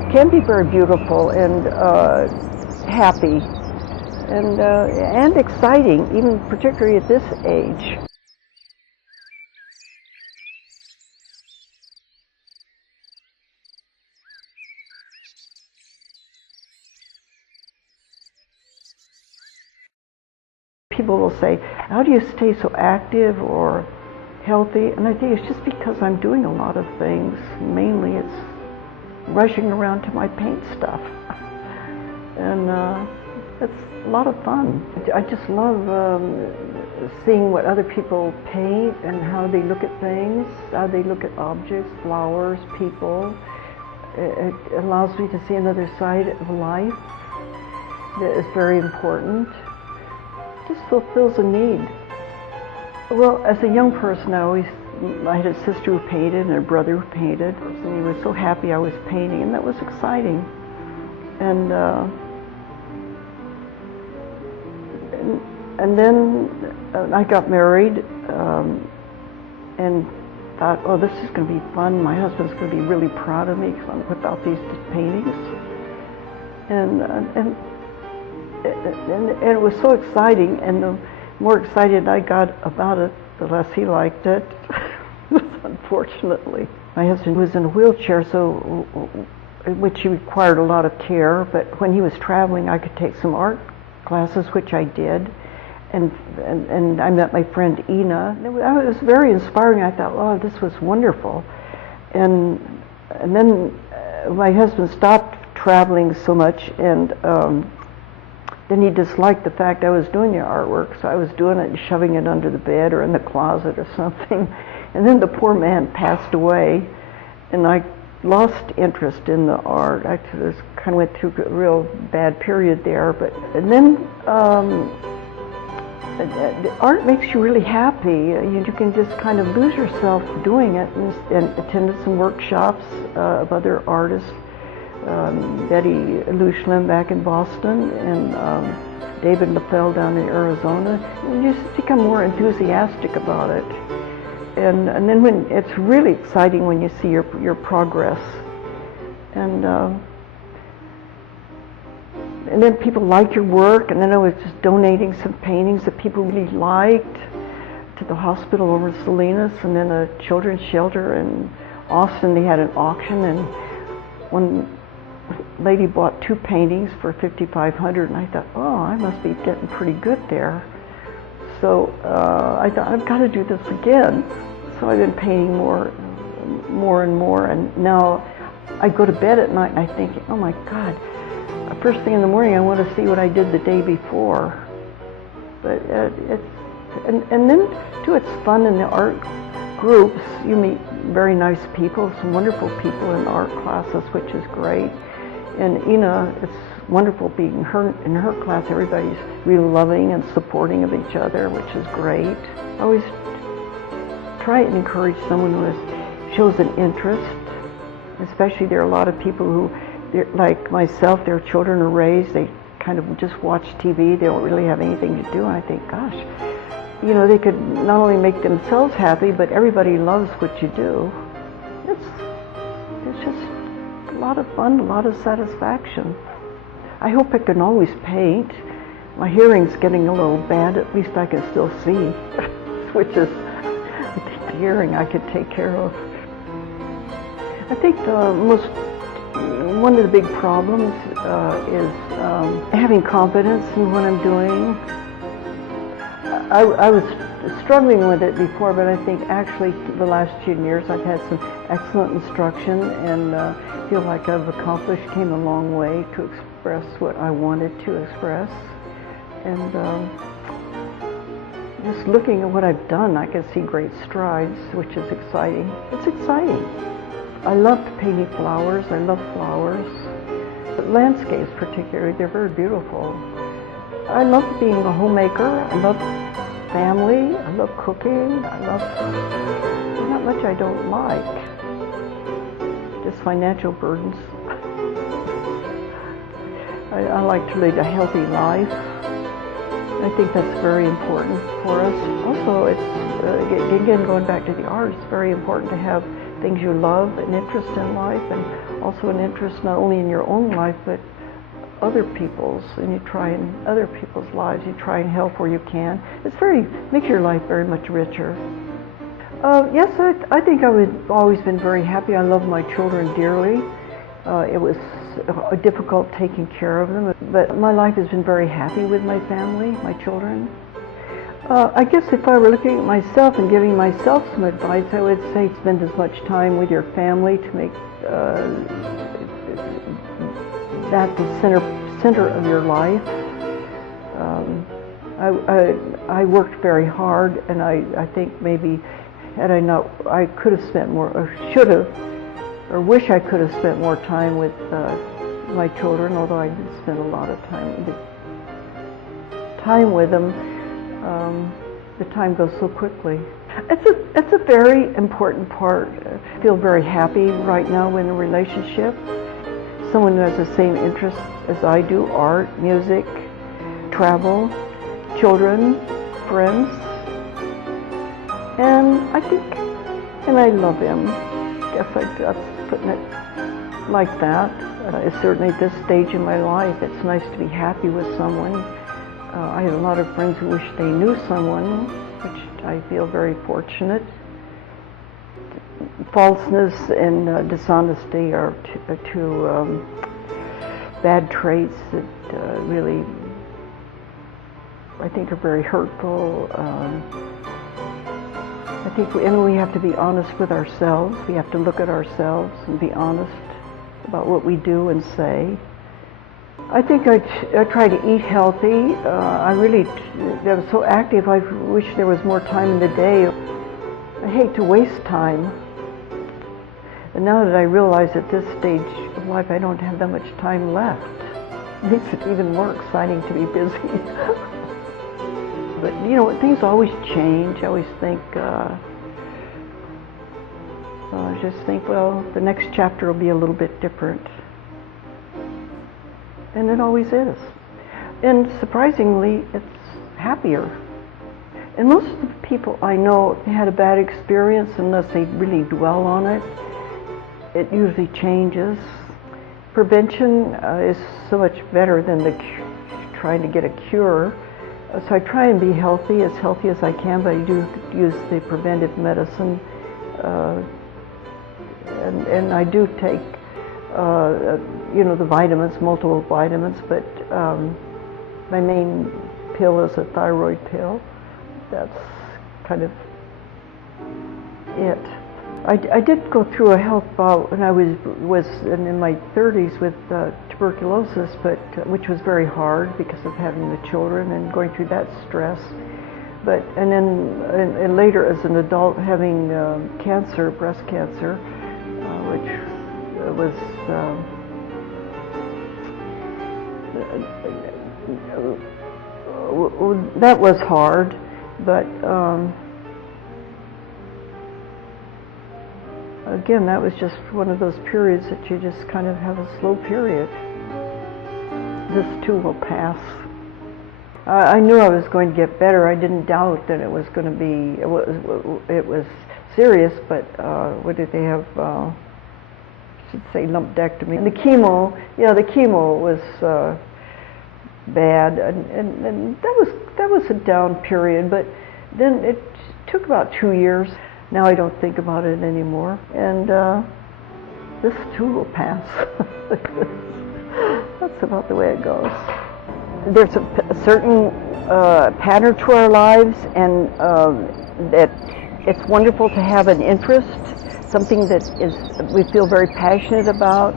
life can be very beautiful and happy and exciting, even particularly at this age. People will say, how do you stay so active or healthy? And I think it's just because I'm doing a lot of things. Mainly it's rushing around to my paint stuff. And it's a lot of fun. I just love seeing what other people paint and how they look at things, how they look at objects, flowers, people. It allows me to see another side of life that is very important. Just fulfills a need. Well, as a young person, I had a sister who painted and a brother who painted, and he was so happy I was painting, and that was exciting. And then I got married and thought, oh, this is going to be fun. My husband's going to be really proud of me because I'm put out these paintings. And it was so exciting, and the more excited I got about it, the less he liked it, unfortunately. My husband was in a wheelchair, so which required a lot of care, but when he was traveling, I could take some art classes, which I did, and I met my friend Ina. It was very inspiring. I thought, oh, this was wonderful. And then my husband stopped traveling so much, and then he disliked the fact I was doing the artwork, so I was doing it and shoving it under the bed or in the closet or something. And then the poor man passed away, and I lost interest in the art. I just kind of went through a real bad period there. And then the art makes you really happy. You can just kind of lose yourself doing it, and attended some workshops of other artists. Betty Lou Schlim back in Boston, and David LaFell down in Arizona. You just become more enthusiastic about it. And then when it's really exciting when you see your progress. And then people like your work, and then I was just donating some paintings that people really liked to the hospital over in Salinas, and then a children's shelter in Austin. They had an auction, and one lady bought 2 paintings for $5,500, and I thought, oh, I must be getting pretty good there. So I thought, I've got to do this again. So I've been painting more and more, and now I go to bed at night and I think, oh my God, first thing in the morning I want to see what I did the day before. But and then too, it's fun in the art groups. You meet very nice people, some wonderful people in art classes, which is great. And Ina, it's wonderful being in her class. Everybody's really loving and supporting of each other, which is great. I always try and encourage someone who shows an interest. Especially there are a lot of people who, like myself, their children are raised, they kind of just watch TV, they don't really have anything to do. And I think, gosh, you know, they could not only make themselves happy, but everybody loves what you do. It's just a lot of fun, a lot of satisfaction. I hope I can always paint. My hearing's getting a little bad, at least I can still see, which is, I think the hearing I could take care of. I think one of the big problems is having confidence in what I'm doing. I was struggling with it before, but I think actually the last few years I've had some excellent instruction, and feel like I've came a long way to express what I wanted to express. And just looking at what I've done, I can see great strides, which is exciting. It's exciting. I love painting flowers. I love flowers. But landscapes particularly, they're very beautiful. I love being a homemaker. I love family. I love cooking. There's not much I don't like. Just financial burdens. I like to lead a healthy life. I think that's very important for us. Also, it's again, going back to the art, it's very important to have things you love, an interest in life, and also an interest not only in your own life, but other people's, and you try in other people's lives. You try and help where you can. Makes your life very much richer. Yes, I think I've always been very happy. I love my children dearly. It was difficult taking care of them, but my life has been very happy with my family, my children. I guess if I were looking at myself and giving myself some advice, I would say spend as much time with your family to make that the center of your life. I worked very hard, and I think maybe had I not, I could have spent more, or should have, or wish I could have spent more time with my children, although I did spend a lot of time with them. The time goes so quickly. It's a very important part. I feel very happy right now in a relationship. Someone who has the same interests as I do: art, music, travel, children, friends. And I love him. I guess that's putting it like that. Certainly at this stage in my life, it's nice to be happy with someone. I have a lot of friends who wish they knew someone, which I feel very fortunate. Falseness and dishonesty are two bad traits that really, I think, are very hurtful. I think we have to be honest with ourselves. We have to look at ourselves and be honest about what we do and say. I think I try to eat healthy. I'm so active. I wish there was more time in the day. I hate to waste time. And now that I realize at this stage of life I don't have that much time left, it makes it even more exciting to be busy. But things always change. I always think, well, the next chapter will be a little bit different. And it always is. And surprisingly, it's happier. And most of the people I know, if they had a bad experience, unless they really dwell on it, it usually changes. Prevention is so much better than trying to get a cure. So I try and be healthy as I can, but I do use the preventive medicine. And I do take the vitamins, multiple vitamins, but my main pill is a thyroid pill. That's kind of it. I did go through a health bout when I was in my 30s with tuberculosis, which was very hard because of having the children and going through that stress. And then later as an adult having cancer, breast cancer, which was that was hard, but again, that was just one of those periods that you just kind of have a slow period. This too will pass. I knew I was going to get better. I didn't doubt that it was going to be. It was serious, but what did they have? I should say lumpectomy. And the chemo was bad, and that was a down period. But then it took about 2 years. Now I don't think about it anymore, and this too will pass. That's about the way it goes. There's a certain pattern to our lives, and that it's wonderful to have an interest, something that we feel very passionate about.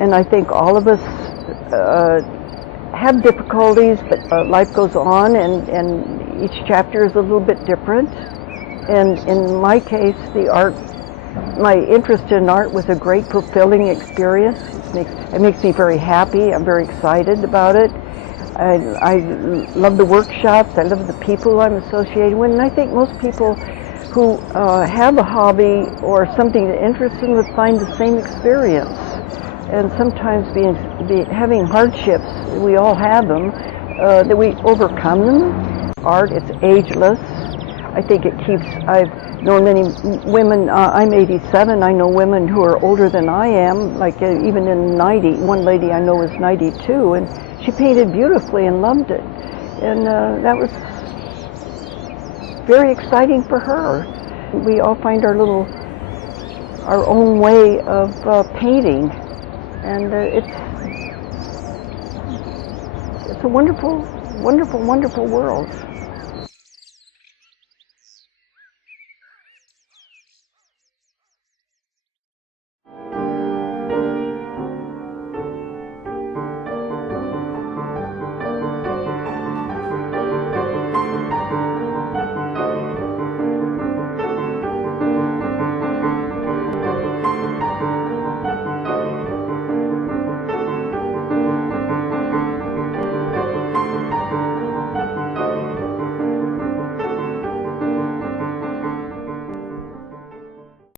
And I think all of us have difficulties, but life goes on, and each chapter is a little bit different. And in my case, my interest in art was a great fulfilling experience. It makes me very happy. I'm very excited about it. I love the workshops. I love the people I'm associated with. And I think most people who have a hobby or something that interests them would find the same experience. And sometimes having hardships, we all have them, that we overcome them. Art, it's ageless. I think it keeps, I've known many women, I'm 87, I know women who are older than I am, like even in 90. One lady I know is 92, and she painted beautifully and loved it. And that was very exciting for her. We all find our own way of painting, and it's a wonderful, wonderful, wonderful world.